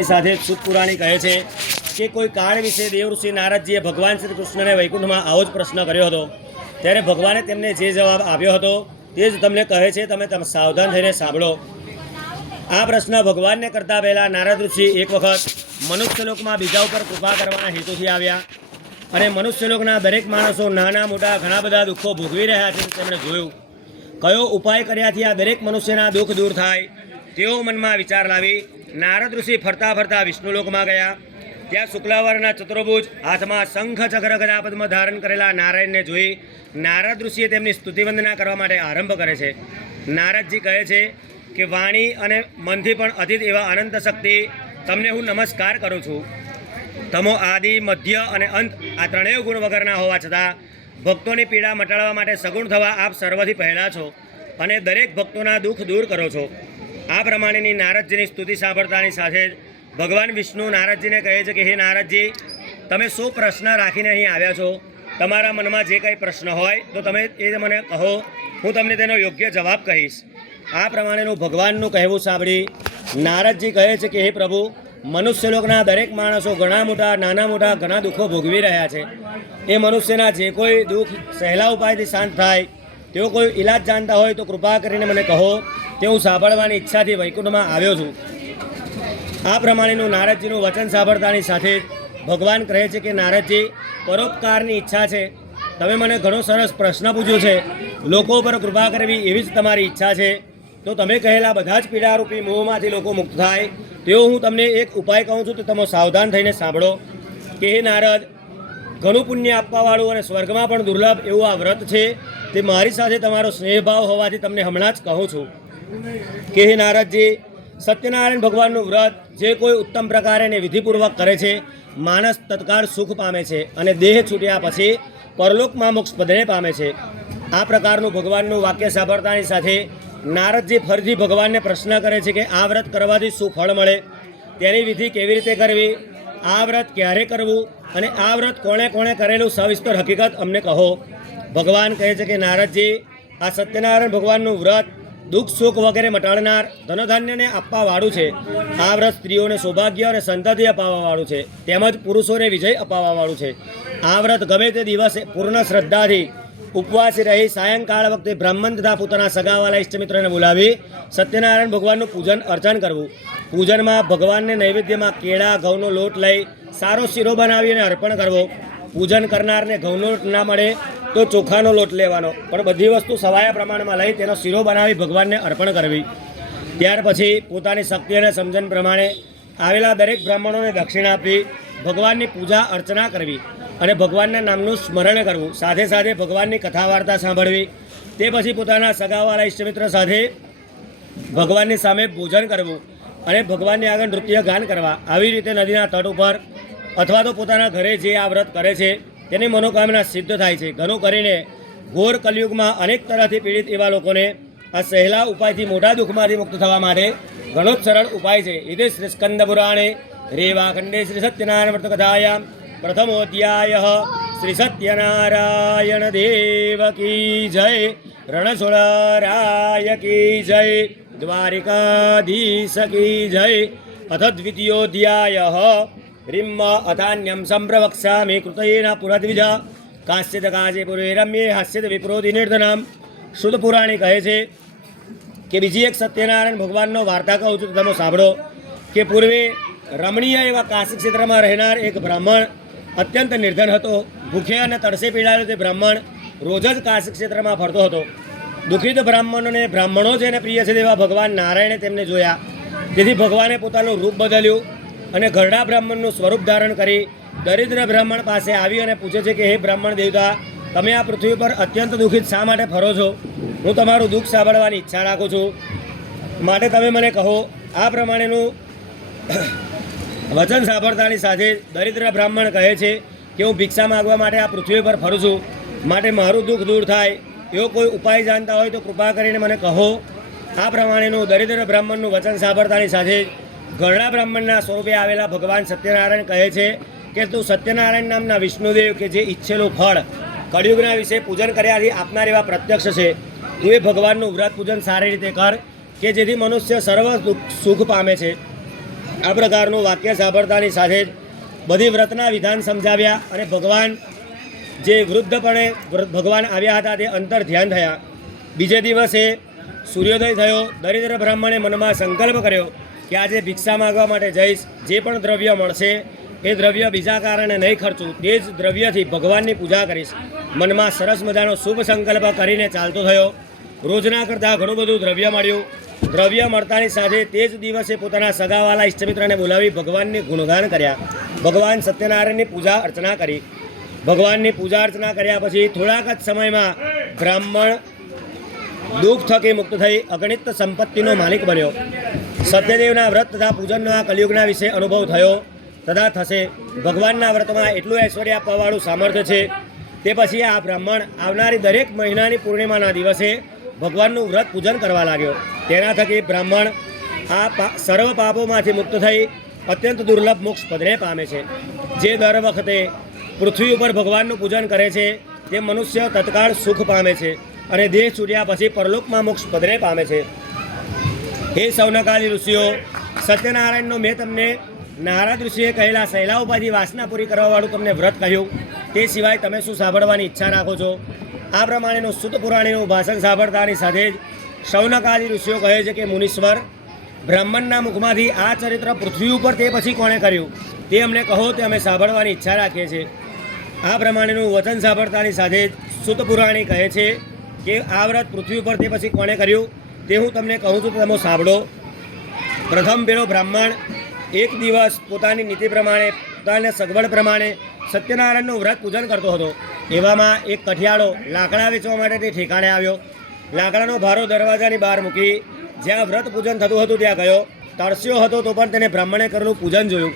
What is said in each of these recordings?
સાથે સુત પુરાણી કહે છે કે કોઈ કાળ વિશે દેવઋષિ નારદજીએ ભગવાન શ્રી કૃષ્ણને વૈકુંઠમાં આવો જ પ્રશ્ન કર્યો હતો। ત્યારે ભગવાને તેમને જે જવાબ આપ્યો હતો તે જ તમને કહે છે, તમે સાવધાન થઈને સાંભળો। આ પ્રશ્ન ભગવાનને કરતા પહેલા નારદ ઋષિ એક વખત મનુષ્યલોકમાં બીજા ઉપર કૃપા કરવાના હેતુથી આવ્યા અને મનુષ્યલોકના દરેક માણસો નાના મોટા ઘણા બધા દુઃખો ભોગવી રહ્યા છે। તેમણે જોયું કયો ઉપાય કર્યાથી આ દરેક મનુષ્યના દુઃખ દૂર થાય। તેઓ મનમાં વિચાર લાવી નારદ ઋષિ ફરતા ફરતા વિષ્ણુલોકમાં ગયા। ત્યાં શુક્લાવરના ચતુર્ભુજ હાથમાં શંખ ચક્ર ગદા પદ્મ ધારણ કરેલા નારાયણને જોઈ નારદ ઋષિએ તેમની સ્તુતિ વંદના કરવા માટે આરંભ કરે છે। નારદજી કહે છે કે વાણી અને મનથી પણ અતીત એવા અનંત શક્તિ, તમને હું નમસ્કાર કરું છું। તમો આદિ મધ્ય અને અંત આ ત્રણેય ગુણ વગરના હોવા છતાં ભક્તોની પીડા મટાડવા માટે સગુણ થવા આપ સર્વથી પહેલા છો અને દરેક ભક્તોના દુઃખ દૂર કરો છો। આ પ્રમાણેની નારદજીની સ્તુતિ સાંભળતાની સાથે જ ભગવાન વિષ્ણુ નારદજીને કહે છે કે હે નારદજી, તમે શું પ્રશ્ન રાખીને અહીં આવ્યા છો? તમારા મનમાં જે કંઈ પ્રશ્ન હોય તો તમે એ મને કહો, હું તમને તેનો યોગ્ય જવાબ કહીશ। આ પ્રમાણેનું ભગવાનનું કહેવું સાંભળી નારદજી કહે છે કે હે પ્રભુ, મનુષ્યલોકના દરેક માણસો ઘણા મોટા નાના મોટા ઘણા દુઃખો ભોગવી રહ્યા છે। એ મનુષ્યના જે કોઈ દુઃખ સહેલા ઉપાયથી શાંત થાય તેઓ કોઈ ઈલાજ જાણતા હોય તો કૃપા કરીને મને કહો, તે હું સાંભળવાની ઈચ્છાથી વૈકુંઠમાં આવ્યો છું। આ પ્રમાણેનું નારદજીનું વચન સાંભળતાની સાથે જ ભગવાન કહે છે કે નારદજી, પરોપકારની ઈચ્છા છે। તમે મને ઘણો સરસ પ્રશ્ન પૂછ્યો છે, લોકો પર કૃપા કરવી એવી જ તમારી ઈચ્છા છે। તો તમે કહેલા બધા જ પીડારૂપી મોહમાંથી લોકો મુક્ત થાય તેઓ હું તમને એક ઉપાય કહું છું, તો તમે સાવધાન થઈને સાંભળો કે હે નારદ, ઘણું પુણ્ય આપવાવાળું અને સ્વર્ગમાં પણ દુર્લભ એવું આ વ્રત છે। તે મારી સાથે તમારો સ્નેહભાવ હોવાથી તમને હમણાં જ કહું છું કે હે નારદજી, સત્યનારાયણ ભગવાનનું વ્રત જે કોઈ ઉત્તમ પ્રકારે અને વિધિપૂર્વક કરે છે, માણસ તત્કાળ સુખ પામે છે અને દેહ છૂટ્યા પછી પરલોકમાં મોક્ષ પદને પામે છે। આ પ્રકારનું ભગવાનનું વાક્ય સાંભળતાની સાથે નારદજી ફરીથી ભગવાનને પ્રશ્ન કરે છે કે આ વ્રત કરવાથી શું ફળ મળે, તેની વિધિ કેવી રીતે કરવી, આ વ્રત ક્યારે કરવું અને આ વ્રત કોણે કોણે કરેલું સવિસ્તર હકીકત અમને કહો। ભગવાન કહે છે કે નારદજી, આ સત્યનારાયણ ભગવાનનું વ્રત દુઃખ સુખ વગેરે મટાડનાર, ધનધાન્યને આપવાવાળું છે। આ વ્રત સ્ત્રીઓને સૌભાગ્ય અને સંતતિ અપાવવાવાળું છે, તેમજ પુરુષોને વિજય અપાવવાવાળું છે। આ વ્રત ગમે તે દિવસે પૂર્ણ શ્રદ્ધાથી ઉપવાસી રહી સાયંકાળ વખતે બ્રાહ્મણ તથા પોતાના સગાવાલા ઇષ્ટમિત્રોને બોલાવી સત્યનારાયણ ભગવાનનું પૂજન અર્ચન કરવું। પૂજનમાં ભગવાનને નૈવેદ્યમાં કેળા ઘઉંનો લોટ લઈ સારો શીરો બનાવીને અર્પણ કરવો। પૂજન કરનારને ઘઉંનો લોટ ના મળે તો ચોખાનો લોટ લેવાનો, પણ બધી વસ્તુ સવાયા પ્રમાણમાં લઈ તેનો શીરો બનાવી ભગવાનને અર્પણ કરવી। ત્યાર પછી પોતાની શક્તિ અને સમજણ પ્રમાણે આવેલા દરેક બ્રાહ્મણોને દક્ષિણા આપવી, ભગવાનની પૂજા અર્ચના કરવી અને ભગવાનના નામનું સ્મરણ કરવું। સાથે સાથે ભગવાનની કથા વાર્તા સાંભળવી। તે પછી પોતાના સગાવાલા ઇષ્ટમિત્ર સાથે ભગવાનની સામે ભોજન કરવું અને ભગવાનની આગળ નૃત્ય ગાન કરવા। આવી રીતે નદીના તટ ઉપર અથવા તો પોતાના ઘરે જે આ વ્રત કરે છે તેની મનોકામના સિદ્ધ થાય છે। ઘણું કરીને ઘોર કલયુગમાં અનેક તરહથી પીડિત એવા લોકોને આ સહેલા ઉપાયથી મોટા દુઃખમાંથી મુક્ત થવા માટે ઘણો જ સરળ ઉપાય છે। ઇતિ શ્રી સ્કંદ પુરાણે રેવાખંડે શ્રી સત્યનારાયણ વ્રત કથાયામ પ્રથમોધ્યાય શ્રી સત્યનારાયણ દેવ કી જય, રણછોડરાય કી જય, દ્વારિકાધીશ કી જય। અથ દ્વિતીયોધ્યાય રિમ્મ અથાન્યમ સંપ્રવક્ષ્યામિ કૃતયેન પુરદ્વિજા કાશ્યત કાજે પુરે રમ્યે હાસ્યત વિપ્રોધિ નિર્ધનામ। શુદ્ધ પુરાણી કહે છે કે બીજી એક સત્યનારાયણ ભગવાનનો વાર્તા કહું છું, તો તમે સાંભળો કે પૂર્વે રમણીય એવા કાશી ક્ષેત્રમાં રહેનાર એક બ્રાહ્મણ અત્યંત નિર્ધન હતો। ભૂખ્યા અને તરસે પીડાયેલો તે બ્રાહ્મણ રોજ જ કાશી ક્ષેત્રમાં ફરતો હતો। દુઃખિત બ્રાહ્મણોને બ્રાહ્મણો જેને પ્રિય છે તેવા ભગવાન નારાયણે તેમને જોયા, તેથી ભગવાને પોતાનું રૂપ બદલ્યું અને ઘરડા બ્રાહ્મણનું સ્વરૂપ ધારણ કરી દરિદ્ર બ્રાહ્મણ પાસે આવી અને પૂછે છે કે હે બ્રાહ્મણ દેવતા, તમે આ પૃથ્વી પર અત્યંત દુઃખિત શા માટે ફરો છો? હું તમારું દુઃખ સાંભળવાની ઈચ્છા રાખું છું, માટે તમે મને કહો। આ પ્રમાણેનું વચન સાંભળતાની સાથે દરિદ્ર બ્રાહ્મણ કહે છે કે હું ભિક્ષા માગવા માટે આ પૃથ્વી પર ફરું છું, માટે મારું દુઃખ દૂર થાય એવો કોઈ ઉપાય જાણતા હોય તો કૃપા કરીને મને કહો। આ પ્રમાણેનું દરિદ્ર બ્રાહ્મણનું વચન સાંભળતાની સાથે ઘરડા બ્રાહ્મણના સ્વરૂપે આવેલા ભગવાન સત્યનારાયણ કહે છે કે તું સત્યનારાયણ નામના વિષ્ણુદેવ કે જે ઈચ્છેલું ફળ કળિયુગના વિશે પૂજન કર્યાથી આપનાર એવા પ્રત્યક્ષ છે, તું એ ભગવાનનું વ્રત પૂજન સારી રીતે કર કે જેથી મનુષ્ય સર્વ સુખ પામે છે। આ પ્રકારનું વાક્ય સાંભળતાની સાથે જ બધી વ્રતના વિધાન સમજાવ્યા અને ભગવાન જે વૃદ્ધપણે ભગવાન આવ્યા હતા તે અંતર ધ્યાન થયા. બીજે દિવસે સૂર્યોદય થયો. દરિદ્ર બ્રાહ્મણે મનમાં સંકલ્પ કર્યો કે આજે ભિક્ષા માગવા માટે જઈશ, જે પણ દ્રવ્ય મળશે એ દ્રવ્ય બીજા કારણે નહીં ખર્ચું, તે જ દ્રવ્યથી ભગવાનની પૂજા કરીશ. મનમાં સરસ મજાનો શુભ સંકલ્પ કરીને ચાલતો થયો. રોજના કરતાં ઘણું બધું દ્રવ્ય મળ્યું. દ્રવ્ય મળતાની સાથે તે જ દિવસે પોતાના સગાવાલા ઇષ્ટમિત્રને બોલાવી ભગવાનની ગુણગાન કર્યા. ભગવાન સત્યનારાયણની પૂજા અર્ચના કરી. ભગવાનની પૂજા અર્ચના કર્યા પછી થોડાક જ સમયમાં બ્રાહ્મણ દુઃખ થકી મુક્ત થઈ અગણિત સંપત્તિનો માલિક બન્યો. સત્યદેવના વ્રત તથા પૂજનનો આ કલિયુગના વિશે અનુભવ થયો તથા થશે. ભગવાનના વ્રતમાં એટલું ઐશ્વર્ય આપવાવાળું સામર્થ્ય છે. તે પછી આ બ્રાહ્મણ આવનારી દરેક મહિનાની પૂર્ણિમાના દિવસે ભગવાનનું વ્રત પૂજન કરવા લાગ્યો. તેના થકી બ્રાહ્મણ આ સર્વ પાપોમાંથી મુક્ત થઈ અત્યંત દુર્લભ મોક્ષ પદને પામે છે. જે દર વખતે પૃથ્વી ઉપર ભગવાનનું પૂજન કરે છે તે મનુષ્ય તત્કાળ સુખ પામે છે અને દેહ છૂટ્યા પછી પરલોકમાં મોક્ષ પદને પામે છે. હે સૌનકાદી ઋષિઓ, સત્યનારાયણનો મેં તમને નારદ ઋષિએ કહેલા શૈલા ઉપાધિ વાસના પૂરી કરવાવાળું તમને વ્રત કહ્યું, તે સિવાય તમે શું સાંભળવાની ઈચ્છા રાખો છો? આ પ્રમાણેનું સુત પુરાણીનું ભાષણ સાંભળતાની સાથે જ સૌનકાદી ઋષિઓ કહે છે કે મુનીશ્વર, બ્રાહ્મણના મુખમાંથી આ ચરિત્ર પૃથ્વી ઉપર તે પછી કોણે કર્યું તે અમને કહો, તે અમે સાંભળવાની ઈચ્છા રાખીએ છીએ. આ પ્રમાણેનું વચન સાંભળતાની સાથે જ સુત પુરાણી કહે છે કે આ વ્રત પૃથ્વી ઉપર તે પછી કોણે કર્યું તે હું તમને કહું છું, તમે સાંભળો. પ્રથમ પેલો બ્રાહ્મણ એક દિવસ પોતાની નીતિ પ્રમાણે, પોતાના સગવડ પ્રમાણે સત્યનારાયણનું વ્રત પૂજન કરતો હતો. એવામાં એક કઠિયાળો લાકડા વેચવા માટે તે ઠેકાણે આવ્યો. લાકડાનો ભારો દરવાજાની બહાર મૂકી જ્યાં વ્રત પૂજન થતું હતું ત્યાં ગયો. તરસ્યો હતો તો પણ તેને બ્રાહ્મણે કરેલું પૂજન જોયું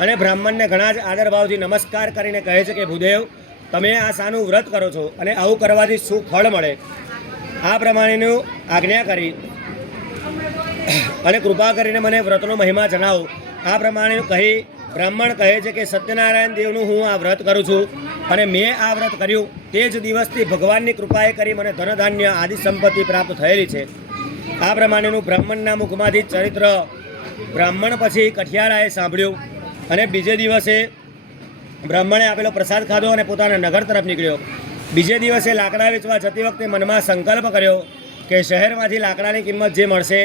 અને બ્રાહ્મણને ઘણા જ આદરભાવથી નમસ્કાર કરીને કહે છે કે ભૂદેવ, તમે આ શાનું વ્રત કરો છો અને આવું કરવાથી શું ફળ મળે? આ પ્રમાણેનું આજ્ઞા કરી અને કૃપા કરીને મને વ્રતનો મહિમા જણાવો. આ પ્રમાણે કહી બ્રાહ્મણ કહે છે કે સત્યનારાયણ દેવનું હું આ વ્રત કરું છું અને મેં આ વ્રત કર્યું તે જ દિવસથી ભગવાનની કૃપાએ કરી મને ધનધાન્ય આદિ સંપત્તિ પ્રાપ્ત થયેલી છે. આ પ્રમાણેનું બ્રાહ્મણના મુખમાંથી ચરિત્ર બ્રાહ્મણ પછી કઠિયાળાએ સાંભળ્યું અને બીજે દિવસે બ્રાહ્મણે આપેલો પ્રસાદ ખાધો અને પોતાના નગર તરફ નીકળ્યો. બીજે દિવસે લાકડા વેચવા જતી વખતે મનમાં સંકલ્પ કર્યો કે શહેરમાંથી લાકડાની કિંમત જે મળશે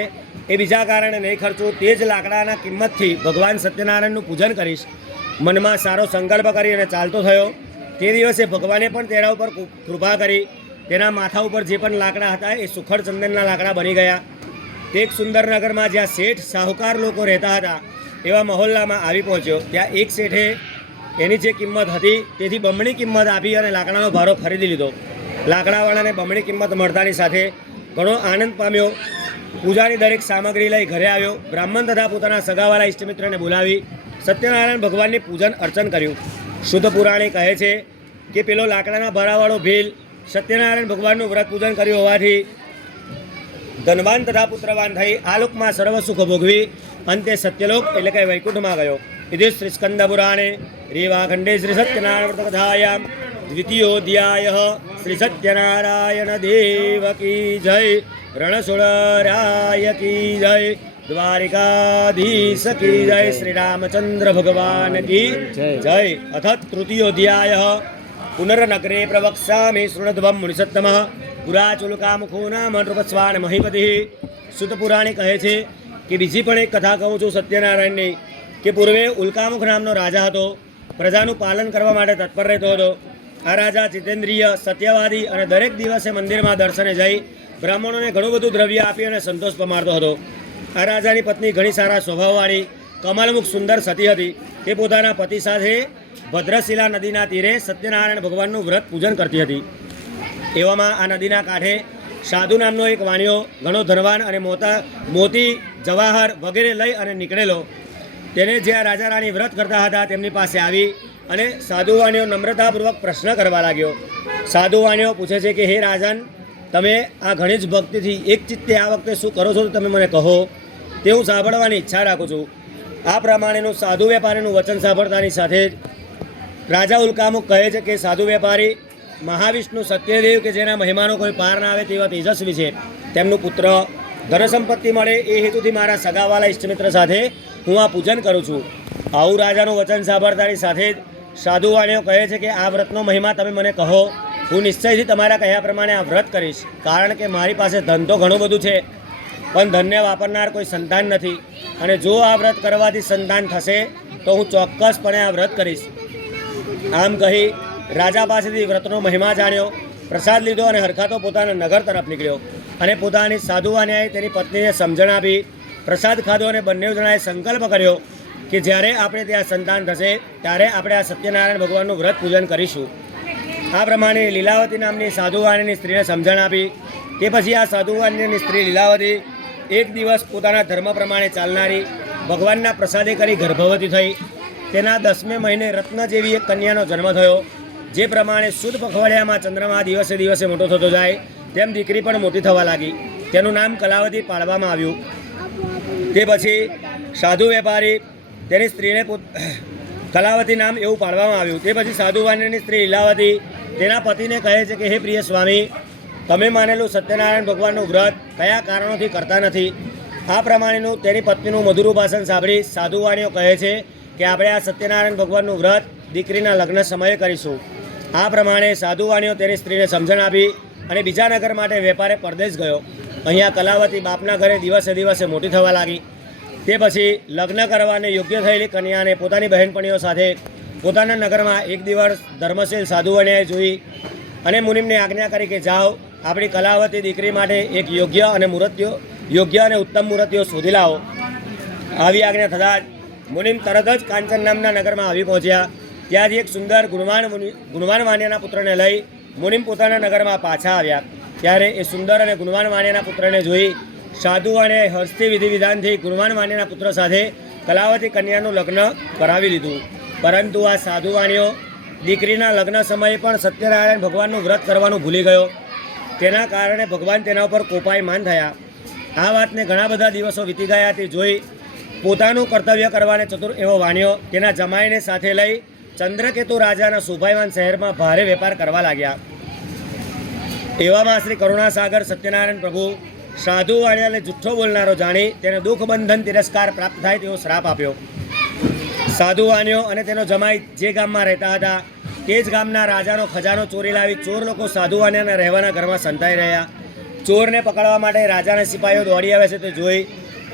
એ બીજા કારણે નહીં ખર્ચું, તે જ લાકડાના કિંમતથી ભગવાન સત્યનારાયણનું પૂજન કરીશ. મનમાં સારો સંકલ્પ કરી અને ચાલતો થયો. તે દિવસે ભગવાને પણ તેના ઉપર કૃપા કરી. તેના માથા ઉપર જે પણ લાકડા હતા એ સુખડ ચંદનના લાકડા બની ગયા. તે એક સુંદર નગરમાં જ્યાં શેઠ સાહુકાર લોકો રહેતા હતા એવા મહોલ્લામાં આવી પહોંચ્યો. ત્યાં એક શેઠે એની જે કિંમત હતી તેથી બમણી કિંમત આપી અને લાકડાનો ભારો ખરીદી લીધો. લાકડાવાળાને બમણી કિંમત મળતાની સાથે ઘણો આનંદ પામ્યો. પૂજાની દરેક સામગ્રી લઈ ઘરે આવ્યો. બ્રાહ્મણ તથા પોતાના સગાવાલા ઇષ્ટમિત્રને બોલાવી સત્યનારાયણ ભગવાનની પૂજન અર્ચન કર્યું. શુદ્ધ પુરાણી કહે છે કે પેલો લાકડાના ભરાવાળો ભીલ સત્યનારાયણ ભગવાનનું વ્રત પૂજન કર્યું હોવાથી ધનવાન તથા પુત્રવાન થઈ આ લોકમાં સર્વ સુખ ભોગવી અંતે સત્યલોક એટલે કે વૈકુંઠમાં ગયો. ઇતિ શ્રી સ્કંદ પુરાણે રેવાખંડે શ્રી સત્યનારાયણ વ્રત કથાયામ દ્વિતીયોધ્યાયઃ શ્રી સત્યનારાયણ દેવ કી જય, રણછોડરાય કી જય, દ્વારિકાધીશ કી જય, શ્રી રામચંદ્ર ભગવાન કી જય. અથ તૃતીયોધ્યાયઃ પુનર્નગરે પ્રવક્ષ્યામિ શૃણ્વદ્વં મુનિસત્તમઃ પુરાચુલકામુખો નામ નૃપસ્વાન મહીપતિઃ. સુત પુરાણી કહે છે કે બીજી પણ એક કથા કહું છું સત્યનારાયણની કે પૂર્વે ઉલ્કામુખ નામનો રાજા હતો. પ્રજાનું પાલન કરવા માટે તત્પર રહેતો હતો. આ રાજા જીતેન્દ્રિય, સત્યવાદી અને દરેક દિવસે મંદિરમાં દર્શને જઈ બ્રાહ્મણોને ઘણું બધું દ્રવ્ય આપી અને સંતોષ પમાડતો હતો. આ રાજાની પત્ની ઘણી સારા સ્વભાવવાળી કમલમુખ સુંદર સતી હતી. તે પોતાના પતિ સાથે ભદ્રશિલા નદીના તીરે સત્યનારાયણ ભગવાનનું વ્રત પૂજન કરતી હતી. એવામાં આ નદીના કાંઠે સાધુ નામનો એક વાણિયો ઘણો ધનવાન અને મોતી, જવાહર વગેરે લઈ અને નીકળેલો. તેને જ્યાં રાજા રાણી વ્રત કરતા હતા તેમની પાસે આવી અને સાધુ વાણિયો નમ્રતાપૂર્વક પ્રશ્ન કરવા લાગ્યો. સાધુ વાણિયો પૂછે છે કે હે રાજન, તમે આ ઘણી જ ભક્તિથી એક ચિત્તે આ વખતે શું કરો છો તો તમે મને કહો, તે હું સાંભળવાની ઈચ્છા રાખું છું. આ પ્રમાણેનું સાધુ વેપારીનું વચન સાંભળતાની સાથે જ રાજા ઉલ્કામુખ કહે છે કે સાધુ વેપારી મહાવિષ્ણુ સત્યદેવ કે જેના મહિમાનો કોઈ પાર ના આવે તેવા તેજસ્વી છે. તેમનું પુત્ર ધન સંપત્તિ મળે એ હેતુથી મારા સગાવાલા ઇષ્ટમિત્ર સાથે હું આ પૂજન કરું છું. આવું રાજાનું વચન સાંભળતાની સાથે જ સાધુ વાણીઓ કહે છે કે આ વ્રતનો મહિમા તમે મને કહો. હું નિશ્ચયથી તમારા કહ્યા પ્રમાણે આ વ્રત કરીશ, કારણ કે મારી પાસે ધન તો ઘણું બધું છે, પણ ધનને વાપરનાર કોઈ સંતાન નથી, અને જો આ વ્રત કરવાથી સંતાન થશે તો હું ચોક્કસપણે આ વ્રત કરીશ. આમ કહી રાજા પાસેથી વ્રતનો મહિમા જાણ્યો, પ્રસાદ લીધો અને હરખાતો પોતાના નગર તરફ નીકળ્યો. અને પોતાની સાધુ વાન્યાએ તેની પત્નીને સમજણ આપી, પ્રસાદ ખાધો અને બંને જણાએ સંકલ્પ કર્યો કે જ્યારે આપણે ત્યાં સંતાન થશે ત્યારે આપણે આ સત્યનારાયણ ભગવાનનું વ્રત પૂજન કરીશું. આ પ્રમાણે લીલાવતી નામની સાધુવાણીની સ્ત્રીને સમજણ આપી. તે પછી આ સાધુવાણીની સ્ત્રી લીલાવતી એક દિવસ પોતાના ધર્મ પ્રમાણે ચાલનારી, ભગવાનના પ્રસાદે કરી ગર્ભવતી થઈ. તેના 10મે મહિને રત્ન જેવી એક કન્યાનો જન્મ થયો. જે પ્રમાણે શુદ્ધ પખવાડિયામાં ચંદ્રમા દિવસે દિવસે મોટો થતો જાય તેમ દીકરી પણ મોટી થવા લાગી. તેનું નામ કલાવતી પાડવામાં આવ્યું. તે પછી સાધુ વેપારી તેની સ્ત્રીને કલાવતી નામ એવું પાડવામાં આવ્યું. તે પછી સાધુવાણીની સ્ત્રી લીલાવતી તેના પતિને કહે છે કે હે પ્રિય સ્વામી, તમે માનેલું સત્યનારાયણ ભગવાનનું વ્રત કયા કારણોથી કરતા નથી? આ પ્રમાણેનું તેની પત્નીનું મધુર ભાષણ સાંભળી સાધુવાણીઓ કહે છે કે આપણે આ સત્યનારાયણ ભગવાનનું વ્રત દીકરીના લગ્ન સમયે કરીશું. આ પ્રમાણે સાધુવાણીઓ તેની સ્ત્રીને સમજણ આપી અને બીજા નગર માટે વેપારે પરદેશ ગયો. અહીંયા કલાવતી બાપના ઘરે દિવસે દિવસે મોટી થવા લાગી. તે પછી લગ્ન કરવાને યોગ્ય થયેલી કન્યાને પોતાની બહેનપણીઓ સાથે પોતાના નગરમાં એક દિવસ ધર્મશીલ સાધુવાણીએ જોઈ અને મુનિમને આજ્ઞા કરી કે જાઓ, આપણી કલાવતી દીકરી માટે એક યોગ્ય અને ઉત્તમ મૂર્તિઓ શોધી લાવો. આવી આજ્ઞા થતાં જ મુનિમ તરત જ કાંચન નામના નગરમાં આવી પહોંચ્યા. ત્યાંથી એક સુંદર ગુણવાન વાણિયાના પુત્રને લઈ મુનિમ પોતાના નગરમાં પાછા આવ્યા. ત્યારે એ સુંદર અને ગુણવાન વાણિયાના પુત્રને જોઈ સાધુ વાણિયાએ હર્ષથી વિધિ વિધાનથી ગુણવાન વાણિયાના પુત્ર સાથે કલાવતી કન્યાનું લગ્ન કરાવી લીધું. પરંતુ આ સાધુ વાણીઓ દીકરીના લગ્ન સમયે પણ સત્યનારાયણ ભગવાનનું વ્રત કરવાનું ભૂલી ગયો. તેના કારણે ભગવાન તેના ઉપર કોપાયમાન થયા. આ વાતને ઘણા બધા દિવસો વીતી ગયા તે જોઈ પોતાનું કર્તવ્ય કરવાને ચતુર એવો વાણિયો તેના જમાઈને સાથે લઈ ચંદ્રકેતુ રાજાના શોભાયમાન શહેરમાં ભારે વેપાર કરવા લાગ્યા. એવામાં શ્રી કરુણાસાગર સત્યનારાયણ પ્રભુ સાધુ વાણિયાને જુઠ્ઠો બોલનારો જાણી તેને દુઃખ બંધન તિરસ્કાર પ્રાપ્ત થાય તેવો શ્રાપ આપ્યો. સાધુ વાણિયો અને તેનો જમાઈ જે ગામમાં રહેતા હતા તે જ ગામના રાજાનો ખજાનો ચોરી લાવી ચોર લોકો સાધુ વાણિયાના રહેવાના ઘરમાં સંતાઈ રહ્યા. ચોરને પકડવા માટે રાજાના સિપાહીઓ દોડી આવે છે તે જોઈ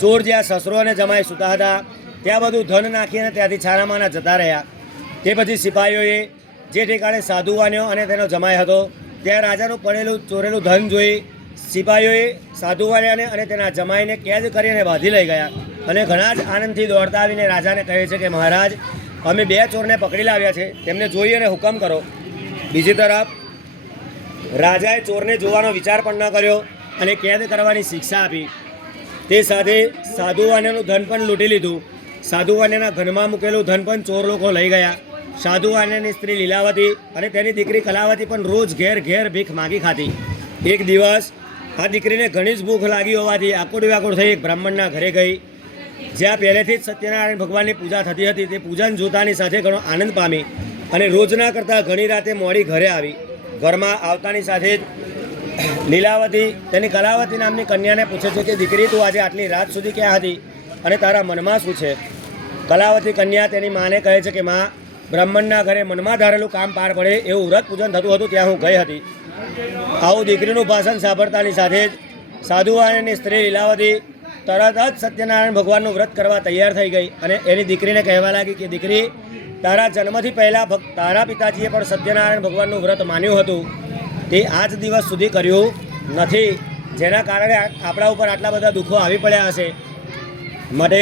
ચોર જ્યાં સસરો અને જમાઈ સૂતા હતા ત્યાં બધું ધન નાખીને ત્યાંથી છાનામાના જતા રહ્યા. તે પછી સિપાહીઓએ જે ઠેકાણે સાધુ વાણિયો અને તેનો જમાઈ હતો ત્યાં રાજાનું પડેલું ચોરેલું ધન જોઈ સિપાહીઓએ સાધુ વાણિયાને અને તેના જમાઈને કેદ કરીને બાંધી લઈ ગયા અને ઘણા જ આનંદથી દોડતા આવીને રાજાને કહે છે કે મહારાજ, અમે 2 ચોરને પકડી લાવ્યા છે, તેમને જોઈ અને હુકમ કરો. બીજી તરફ રાજાએ ચોરને જોવાનો વિચાર પણ ન કર્યો અને કેદ કરવાની શિક્ષા આપી. તે સાથે સાધુ વાણિયાનું ધન પણ લૂંટી લીધું. સાધુ વાણિયાના ઘરમાં મૂકેલું ધન પણ ચોર લોકો લઈ ગયા. સાધુ વાણિયાની સ્ત્રી લીલાવતી અને તેની દીકરી કલાવતી પણ રોજ ઘેર ઘેર ભીખ માગી ખાતી. એક દિવસ આ દીકરીને ઘણી જ ભૂખ લાગી હોવાથી આકુડ વ્યાકુળ થઈ એક બ્રાહ્મણના ઘરે ગઈ, જ્યાં પહેલેથી જ સત્યનારાયણ ભગવાનની પૂજા થતી હતી. તે પૂજન જોતાની સાથે ઘણો આનંદ પામી અને રોજના કરતાં ઘણી રાતે મોડી ઘરે આવી. ઘરમાં આવતાની સાથે જ લીલાવતી તેની કલાવતી નામની કન્યાને પૂછે છે કે દીકરી, તું આજે આટલી રાત સુધી ક્યાં હતી અને તારા મનમાં શું છે? કલાવતી કન્યા તેની માને કહે છે કે માં, બ્રાહ્મણના ઘરે મનમાં ધારેલું કામ પાર પડે એવું વ્રત પૂજન થતું હતું, ત્યાં હું ગઈ હતી. આવું દીકરીનું ભાષણ સાંભળતાની સાથે જ સાધુ વાણિયાની સ્ત્રી લીલાવતી તરત જ સત્યનારાયણ ભગવાનનું વ્રત કરવા તૈયાર થઈ ગઈ અને એની દીકરીને કહેવા લાગી કે દીકરી, તારા જન્મથી પહેલાં તારા પિતાજીએ પણ સત્યનારાયણ ભગવાનનું વ્રત માન્યું હતું, તે આજ દિવસ સુધી કર્યું નથી, જેના કારણે આપણા ઉપર આટલા બધા દુઃખો આવી પડ્યા હશે. માટે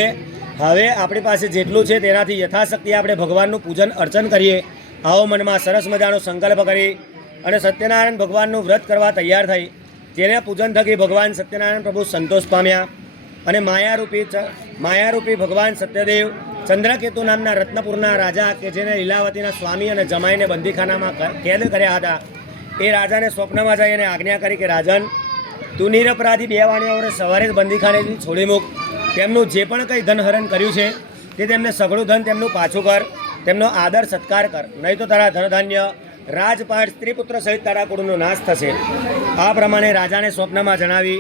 હવે આપણી પાસે જેટલું છે તેનાથી યથાશક્તિ આપણે ભગવાનનું પૂજન અર્ચન કરીએ. આવો મનમાં સરસ મજાનો સંકલ્પ કરી અને સત્યનારાયણ ભગવાનનું વ્રત કરવા તૈયાર થઈ. તેના પૂજન થકી ભગવાન સત્યનારાયણ પ્રભુ સંતોષ પામ્યા અને માયારૂપી ભગવાન સત્યદેવ ચંદ્રકેતુ નામના રત્નપુરના રાજા કે જેને લીલાવતીના સ્વામી અને જમાઈને બંદીખાનામાં કેદ કર્યા હતા, એ રાજાને સ્વપ્નમાં જઈ અને આજ્ઞા કરી કે રાજન, તું નિરપરાધી 2 વાણિયાઓને સવારે જ બંદીખાનેથી છોડી મૂક. તેમનું જે પણ કંઈ ધનહરણ કર્યું છે તે તેમને સઘળું ધન તેમનું પાછું કર, તેમનો આદર સત્કાર કર, નહીં તો તારા ધનધાન્ય રાજપાટ સ્ત્રી પુત્ર સહિત તારા કુળનો નાશ થશે. આ પ્રમાણે રાજાને સ્વપ્નમાં જણાવી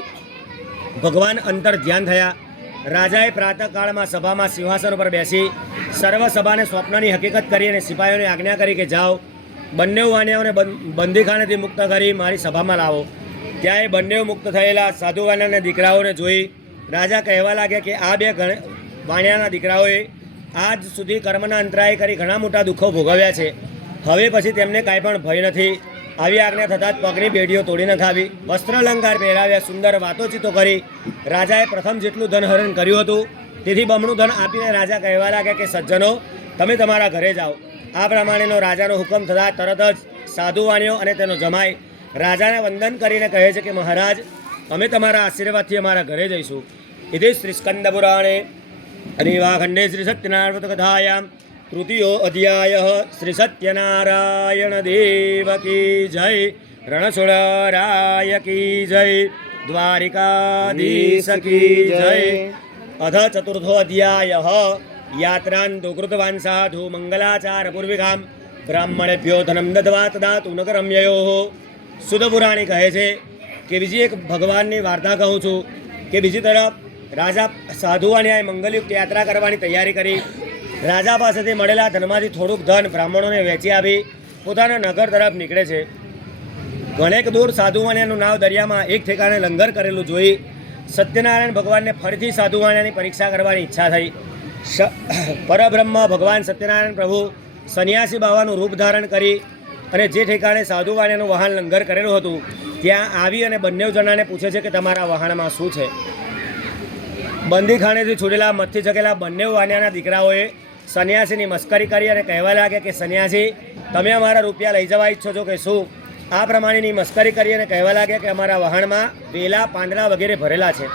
ભગવાન અંતર ધ્યાન થયા. રાજાએ પ્રાતઃકાળમાં સભામાં સિંહાસન ઉપર બેસી સર્વ સભાને સ્વપ્નની હકીકત કરી અને સિપાહીઓને આજ્ઞા કરી કે જાઓ, બંને વાણિયાઓને બંદીખાનેથી મુક્ત કરી મારી સભામાં લાવો. ત્યાં એ બંને મુક્ત થયેલા સાધુ વાણિયાના દીકરાઓને જોઈ રાજા કહેવા લાગ્યા કે આ બે વાણિયાના દીકરાઓએ આજ સુધી કર્મના અંતરાય કરી ઘણા મોટા દુઃખો ભોગવ્યા છે. હવે પછી તેમને કાંઈ પણ ભય નથી. આવી આજ્ઞા થતાં જ પગની પેઢીઓ તોડી નખાવી, વસ્ત્ર અલંકાર પહેરાવ્યા, સુંદર વાતોચીતો કરી. રાજાએ પ્રથમ જેટલું ધન હરણ કર્યું હતું તેથી બમણું ધન આપીને રાજા કહેવા લાગ્યા કે સજ્જનો, તમે તમારા ઘરે જાઓ. આ પ્રમાણેનો રાજાનો હુકમ થતાં તરત જ સાધુ વાણિયો અને તેનો જમાઈ રાજાને વંદન કરીને કહે છે કે મહારાજ, અમે તમારા આશીર્વાદથી અમારા ઘરે જઈશું. ઇતિ શ્રી સ્કંદ પુરાણે અનિવાખંડે શ્રી સત્યનારાયણ કથાયામ તૃતીયો અધ્યાય. શ્રી સત્યનારાયણ દેવ કી જય, રણછોડરાય કી જય, દ્વારિકાધીશ કી જય. અધ ચતુર્થો અધ્યાય. યાત્રાંતો કૃતવાન સાધુ મંગલાચાર પૂર્વિકામ બ્રાહ્મણેભ્યો ધનમ દત્વા તદા તુ નગરમ્યયો. સુદ પુરાણી કહે છે કે બીજી એક ભગવાનની વાર્તા કહું છું કે બીજી તરફ રાજા સાધુવાણીએ મંગલયુક્ત યાત્રા કરવાની તૈયારી કરી. રાજા પાસેથી મળેલા ધનમાંથી થોડુંક ધન બ્રાહ્મણોને વેચી આપી પોતાના નગર તરફ નીકળે છે. ઘણેક દૂર સાધુવાણિયાનું નાવ દરિયામાં એક ઠેકાણે લંગર કરેલું જોઈ સત્યનારાયણ ભગવાનને ફરીથી સાધુવાણિયાની પરીક્ષા કરવાની ઈચ્છા થઈ. પરબ્રહ્મ ભગવાન સત્યનારાયણ પ્રભુ સંન્યાસી બાવાનું રૂપ ધારણ કરી અને જે ઠેકાણે સાધુવાણિયાનું વહાણ લંગર કરેલું હતું ત્યાં આવી અને બંને જણાને પૂછે છે કે તમારા વહાણમાં શું છે. બંદીખાનેથી છૂટેલા મતથી જગેલા બંને વાણિયાના દીકરાઓએ સંન્યાસીની મસ્કરી કરી અને કહેવા લાગ્યા કે સંન્યાસી, તમે અમારા રૂપિયા લઈ જવા ઈચ્છો છો કે શું? આ પ્રમાણેની મસ્કરી કરી અને કહેવા લાગ્યા કે અમારા વહાણમાં વેલા, પાંદડા વગેરે ભરેલા છે.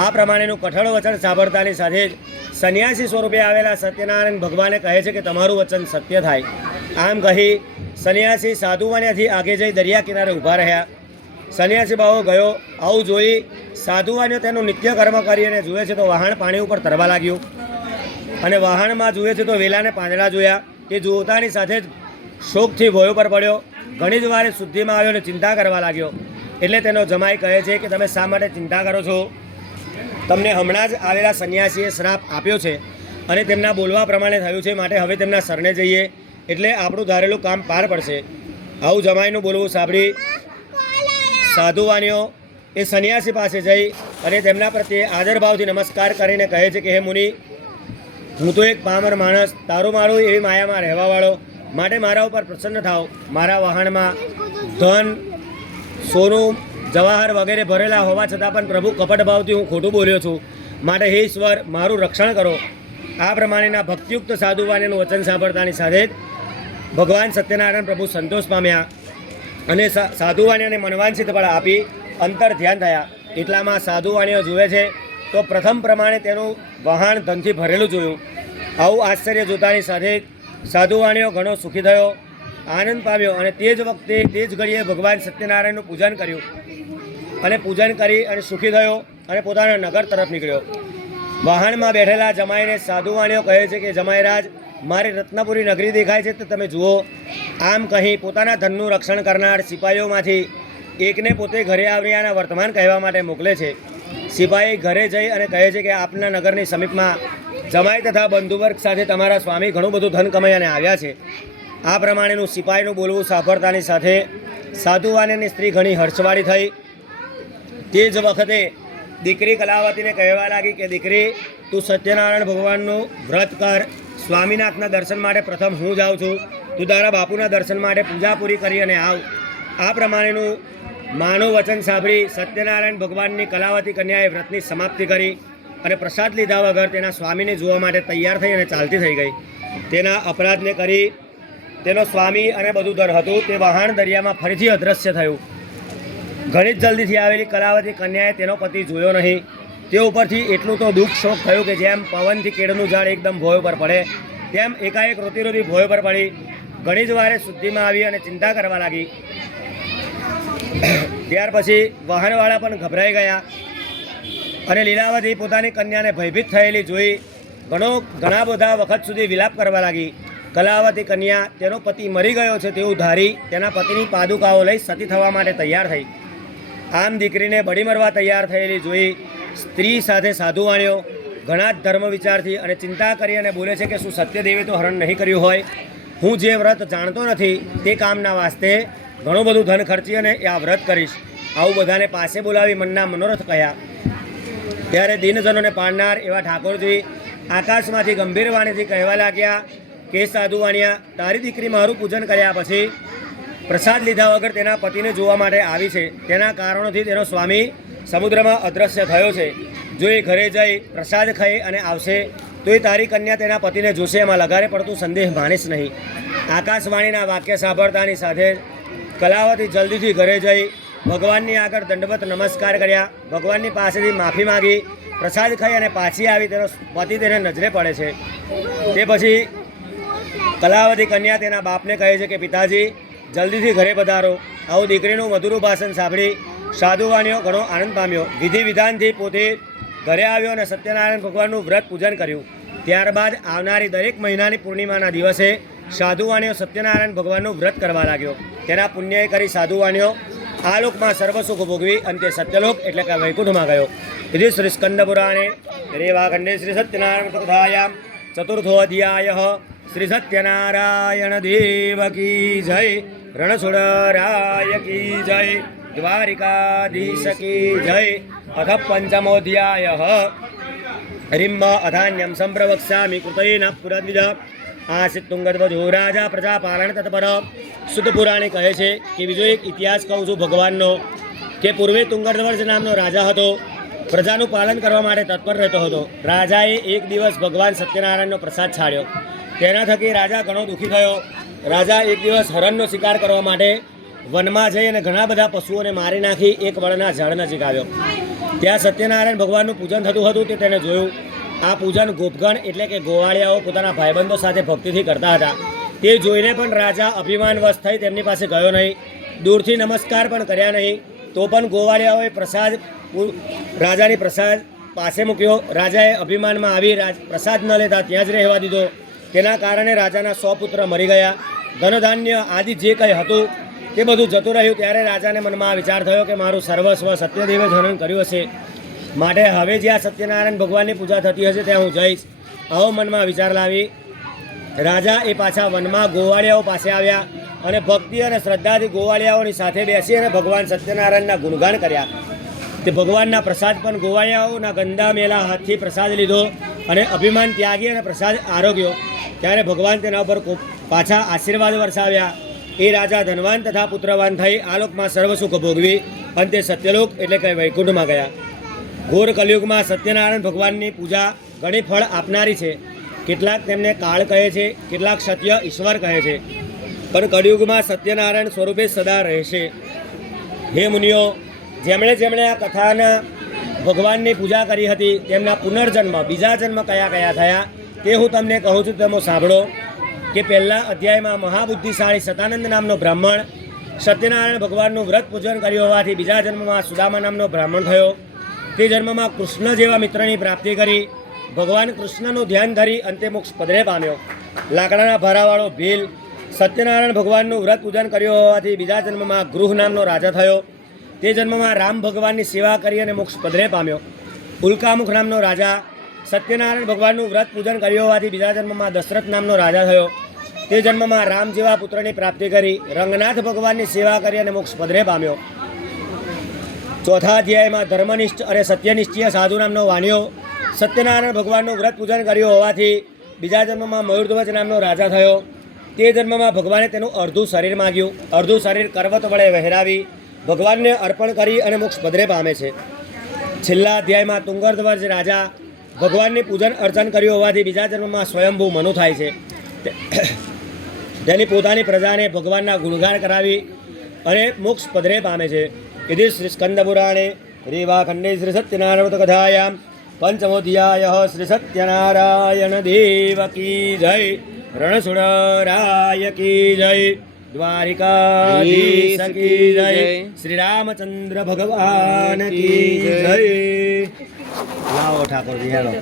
આ પ્રમાણેનું કઠોળ વચન સાંભળતાની સાથે જ સંન્યાસી સ્વરૂપે આવેલા સત્યનારાયણ ભગવાને કહે છે કે તમારું વચન સત્ય થાય. આમ કહી સંન્યાસી સાધુવાણિયાથી આગે જઈ દરિયા કિનારે ઊભા રહ્યા. સંન્યાસી બાવો ગયો. આવું જોઈ સાધુવાણીઓ તેનું નિત્ય કર્મ કરી અને જુએ છે તો વહાણ પાણી ઉપર તરવા લાગ્યું અને વહાણમાં જુએ છે તો વેલાને પાંદડા જોયા. એ જોતાની સાથે જ શોકથી ભોયો પર પડ્યો. ઘણી જ વાર શુદ્ધિમાં આવ્યો અને ચિંતા કરવા લાગ્યો. એટલે તેનો જમાઈ કહે છે કે તમે શા માટે ચિંતા કરો છો? તમને હમણાં જ આવેલા સંન્યાસીએ શ્રાપ આપ્યો છે અને તેમના બોલવા પ્રમાણે થયું છે, માટે હવે તેમના શરણે જઈએ એટલે આપણું ધારેલું કામ પાર પડશે. આવું જમાઈનું બોલવું સાંભળી સાધુવાણીઓ એ સંન્યાસી પાસે જઈ અને તેમના પ્રત્યે આદરભાવથી નમસ્કાર કરીને કહે છે કે હે મુનિ, હું તો એક પામર માણસ, તારું મારું એવી માયામાં રહેવાવાળો, માટે મારા ઉપર પ્રસન્ન થાવ. મારા વહાણમાં ધન, સોનું, જવાહર વગેરે ભરેલા હોવા છતાં પણ પ્રભુ કપટ ભાવથી હું ખોટું બોલ્યો છું, માટે હે ઈશ્વર મારું રક્ષણ કરો. આ પ્રમાણેના ભક્તિયુક્ત સાધુવાણીનું વચન સાંભળતાની સાથે જ ભગવાન સત્યનારાયણ પ્રભુ સંતોષ પામ્યા અને સાધુવાણીઓને મનવાંછિત ફળ આપી અંતર ધ્યાન થયા. એટલામાં સાધુવાણીઓ જુએ છે તો પ્રથમ પ્રમાણે તેનું વહાણ ધનથી ભરેલું જોયું. આવું આશ્ચર્ય જોતાની સાથે જ સાધુવાણીઓ ઘણો સુખી થયો, આનંદ પામ્યો અને તે જ વખતે તે જ ઘડીએ ભગવાન સત્યનારાયણનું પૂજન કર્યું અને પૂજન કરી અને સુખી થયો અને પોતાના નગર તરફ નીકળ્યો. વહાણમાં બેઠેલા જમાઈને સાધુવાણીઓ કહે છે કે જમાઈરાજ, મારી રત્નપુરી નગરી દેખાય છે તો તમે જુઓ. આમ કહી પોતાના ધનનું રક્ષણ કરનાર સિપાહીઓમાંથી એકને પોતે ઘરે આવ્યાના વર્તમાન કહેવા માટે મોકલે છે. સિપાહી ઘરે જઈ અને કહે છે કે આપના નગરની સમીપમાં જમાઈ તથા બંધુવર્ગ સાથે તમારા સ્વામી ઘણું બધું ધન કમાઈ અને આવ્યા છે. આ પ્રમાણેનું સિપાહીનું બોલવું સાંભળતાની સાથે સાધુવાણીની સ્ત્રી ઘણી હર્ષવાળી થઈ. તે જ વખતે દીકરી કલાવતીને કહેવા લાગી કે દીકરી, તું સત્યનારાયણ ભગવાનનું વ્રત કર. સ્વામીનાથના દર્શન માટે પ્રથમ હું જાઉં છું, તું તારા બાપુના દર્શન માટે પૂજા પૂરી કરી અને આવ. આ પ્રમાણેનું માનું વચન સાંભળી સત્યનારાયણ ભગવાનની કલાવતી કન્યાએ વ્રતની સમાપ્તિ કરી અને પ્રસાદ લીધા વગર તેના સ્વામીને જોવા માટે તૈયાર થઈ અને ચાલતી થઈ ગઈ. તેના અપરાધને કરી તેનો સ્વામી અને બધું દર હતું તે વહાણ દરિયામાં ફરીથી અદૃશ્ય થયું. ઘણી જ જલ્દીથી આવેલી કલાવતી કન્યાએ તેનો પતિ જોયો નહીં. તે ઉપરથી એટલું તો દુઃખ શોક થયું કે જેમ પવનથી કેળનું ઝાડ એકદમ ભોય પર પડે તેમ એકાએક રોતી રોતી ભોય પર પડી. ઘણી જ વારે શુદ્ધિમાં આવી અને ચિંતા કરવા લાગી. ત્યાર પછી વાહનવાળા પણ ગભરાઈ ગયા અને લીલાવતી પોતાની કન્યાને ભયભીત થયેલી જોઈ ઘણા બધા વખત સુધી વિલાપ કરવા લાગી. કલાવતી કન્યા તેનો પતિ મરી ગયો છે તેવું ધારી તેના પતિની પાદુકાઓ લઈ સતી થવા માટે તૈયાર થઈ. આમ દીકરીને બળી મરવા તૈયાર થયેલી જોઈ સ્ત્રી સાથે સાધુ વાણ્યો ઘણા જ ધર્મ વિચારથી અને ચિંતા કરી અને બોલે છે કે શું સત્યદેવે તો હરણ નહીં કર્યું હોય? હું જે વ્રત જાણતો નથી તે કામના વાસ્તે ઘણું બધું ધન ખર્ચી અને આ વ્રત કરીશ. આવું બધાને પાસે બોલાવી મનના મનોરથ કહ્યા. ત્યારે દીનજનોને પાળનાર એવા ઠાકોરજી આકાશમાંથી ગંભીર વાણીથી કહેવા લાગ્યા કે સાધુ વાણિયા, તારી દીકરી મારું પૂજન કર્યા પછી પ્રસાદ લીધા વગર તેના પતિને જોવા માટે આવી છે. તેના કારણોથી તેનો સ્વામી સમુદ્રમાં અદૃશ્ય થયો છે. જો એ ઘરે જઈ પ્રસાદ ખાઈ અને આવશે તો એ તારી કન્યા તેના પતિને જોશે, એમાં લગારે પડતું સંદેહ માનીશ નહીં. આકાશવાણીના વાક્ય સાંભળતાની સાથે કલાવતી જલ્દીથી ઘરે જઈ ભગવાનની આગળ દંડવત નમસ્કાર કર્યા. ભગવાનની પાસેથી માફી માગી પ્રસાદ ખાઈ અને પાછી આવી. તેનો પતિ તેને નજરે પડે છે. તે પછી કલાવતી કન્યા તેના બાપને કહે છે કે પિતાજી, જલ્દીથી ઘરે પધારો. આવું દીકરીનું મધુરું ભાષણ સાંભળી સાધુવાણીઓ ઘણો આનંદ પામ્યો. વિધિ વિધાનથી પોતે ઘરે આવ્યો અને સત્યનારાયણ ભગવાનનું વ્રત પૂજન કર્યું. ત્યારબાદ આવનારી દરેક મહિનાની પૂર્ણિમાના દિવસે સાધુવાણીઓ સત્યનારાયણ ભગવાનનું વ્રત કરવા લાગ્યો. તેના પુણ્યએ કરી સાધુવાણીઓ આ લોકમાં સર્વસુખ ભોગવી અંતે સત્યલોક એટલે કે વૈકુંઠમાં ગયો. વિધિ શ્રી સ્કંદ પુરાણે રેવાખંડે શ્રી સત્યનારાયણ કથાયામ ચતુર્થો અધ્યાય. શ્રી સત્યનારાયણ દેવ કી જય, રણછોડરાય કી જય, દ્વારિકાધીશ કી જય. અથ પંચમોધ્યાય. હરિમ્બ અધાન્યમ સંપ્રવક્ષ્યામિ કૃતયેન પુરદ્વિજ આસિત તુંગધ્વજો રાજા પ્રજાપાલન તત્પર. શુદ્ધ પુરાણે કહે છે કે બીજો એક ઇતિહાસ કહું છું ભગવાનનો, કે પૂર્વે તુંગધ્વજ નામનો રાજા હતો. પ્રજાનું પાલન કરવા માટે તત્પર રહેતો હતો. રાજાએ એક દિવસ ભગવાન સત્યનારાયણનો પ્રસાદ છાડ્યો. તેના થકી રાજા ઘણો દુઃખી થયો. રાજા એક દિવસ હરણનો શિકાર કરવા માટે વનમાં જઈ અને ઘણા બધા પશુઓને મારી નાખી એક વડના ઝાડ નજીક આવ્યો. ત્યાં સત્યનારાયણ ભગવાનનું પૂજન થતું હતું તે તેને જોયું. આ પૂજન ગોપગણ એટલે કે ગોવાળિયાઓ પોતાના ભાઈબંધો સાથે ભક્તિથી કરતા હતા. તે જોઈને પણ રાજા અભિમાનવશ થઈ તેમની પાસે ગયો નહીં. દૂરથી નમસ્કાર પણ કર્યા નહીં. તો પણ ગોવાળિયાઓએ પ્રસાદ રાજાની પ્રસાદ પાસે મૂક્યો. રાજાએ અભિમાનમાં આવી પ્રસાદ ન લેતા ત્યાં જ રહેવા દીધો. તેના કારણે રાજાના 100 પુત્ર મરી ગયા. ધનધાન્ય આદિ જે કંઈ હતું તે બધું જતું રહ્યું. ત્યારે રાજાને મનમાં વિચાર થયો કે મારું સર્વસ્વ સત્યદેવે હરણ કર્યું હશે, માટે હવે જ્યાં સત્યનારાયણ ભગવાનની પૂજા થતી હશે ત્યાં હું જઈશ. આવો મનમાં વિચાર લાવી રાજા એ પાછા વનમાં ગોવાળિયાઓ પાસે આવ્યા અને ભક્તિ અને શ્રદ્ધાથી ગોવાળિયાઓની સાથે બેસી અને ભગવાન સત્યનારાયણના ગુણગાન કર્યા. તે ભગવાનના પ્રસાદ પણ ગોવાળિયાઓના ગંદા મેલા હાથથી પ્રસાદ લીધો અને અભિમાન ત્યાગી અને પ્રસાદ આરોગ્યો. ત્યારે ભગવાન તેના ઉપર પાછા આશીર્વાદ વરસાવ્યા. એ રાજા ધનવાન તથા પુત્રવાન થઈ આ લોકમાં સર્વસુખ ભોગવી અંતે સત્યલોક એટલે કે વૈકુંઠમાં ગયા. ઘોર કલિયુગમાં સત્યનારાયણ ભગવાનની પૂજા ઘણી ફળ આપનારી છે. કેટલાક તેમને કાળ કહે છે, કેટલાક સત્ય ઈશ્વર કહે છે, પણ કલિયુગમાં સત્યનારાયણ સ્વરૂપે સદા રહેશે. હે મુનિઓ, જેમણે જેમણે આ કથાના ભગવાનની પૂજા કરી હતી તેમના પુનર્જન્મ બીજા જન્મ કયા કયા થયા તે હું તમને કહું છું. તમે સાંભળો કે પહેલા અધ્યાયમાં મહાબુદ્ધિશાળી સતાનંદ નામનો બ્રાહ્મણ સત્યનારાયણ ભગવાનનું વ્રત પૂજન કર્યું હોવાથી બીજા જન્મમાં સુદામા નામનો બ્રાહ્મણ થયો. તે જન્મમાં કૃષ્ણ જેવા મિત્રની પ્રાપ્તિ કરી ભગવાન કૃષ્ણનું ધ્યાન ધરી અંતે મોક્ષ પદને પામ્યો. લાકડાના ભારાવાળો ભીલ સત્યનારાયણ ભગવાનનું વ્રત પૂજન કર્યું હોવાથી બીજા જન્મમાં ગૃહ નામનો રાજા થયો. તે જન્મમાં રામ ભગવાનની સેવા કરી અને મોક્ષ પદને પામ્યો. ઉલ્કામુખ નામનો રાજા સત્યનારાયણ ભગવાનનું વ્રત પૂજન કર્યું હોવાથી બીજા જન્મમાં દશરથ નામનો રાજા થયો. તે જન્મમાં રામ જેવા પુત્રની પ્રાપ્તિ કરી રંગનાથ ભગવાનની સેવા કરી અને મોક્ષ પદને પામ્યો. ચોથા અધ્યાયમાં ધર્મનિષ્ઠ અને સત્યનિષ્ઠીય સાધુ નામનો વાણિયો સત્યનારાયણ ભગવાનનું વ્રત પૂજન કર્યું હોવાથી બીજા જન્મમાં મયુરધ્વજ નામનો રાજા થયો. તે જન્મમાં ભગવાને તેનું અડધું શરીર માગ્યું. અડધું શરીર કરવત વડે વહેરાવી ભગવાનને અર્પણ કરી અને મોક્ષ પદને પામે છે. છેલ્લા અધ્યાયમાં તુંગધ્વજ રાજા ભગવાનની પૂજન અર્ચન કર્યું હોવાથી બીજા જન્મમાં સ્વયંભૂ મનુ થાય છે. તેની પોતાની પ્રજાને ભગવાનના ગુણગાન કરાવી અને મોક્ષ પદને પામે છે. ઇતિ શ્રી સ્કંદ પુરાણે રેવાખંડે શ્રી સત્યનારાયણ કથાયામ પંચમોધ્યાય. શ્રી સત્યનારાયણ દેવ કી જય, રણછોડરાય કી જય, દ્વારિકાધીશ કી જય, શ્રી રામચંદ્ર ભગવાન કી જય. લાવો ઠાકોરજી હેલો.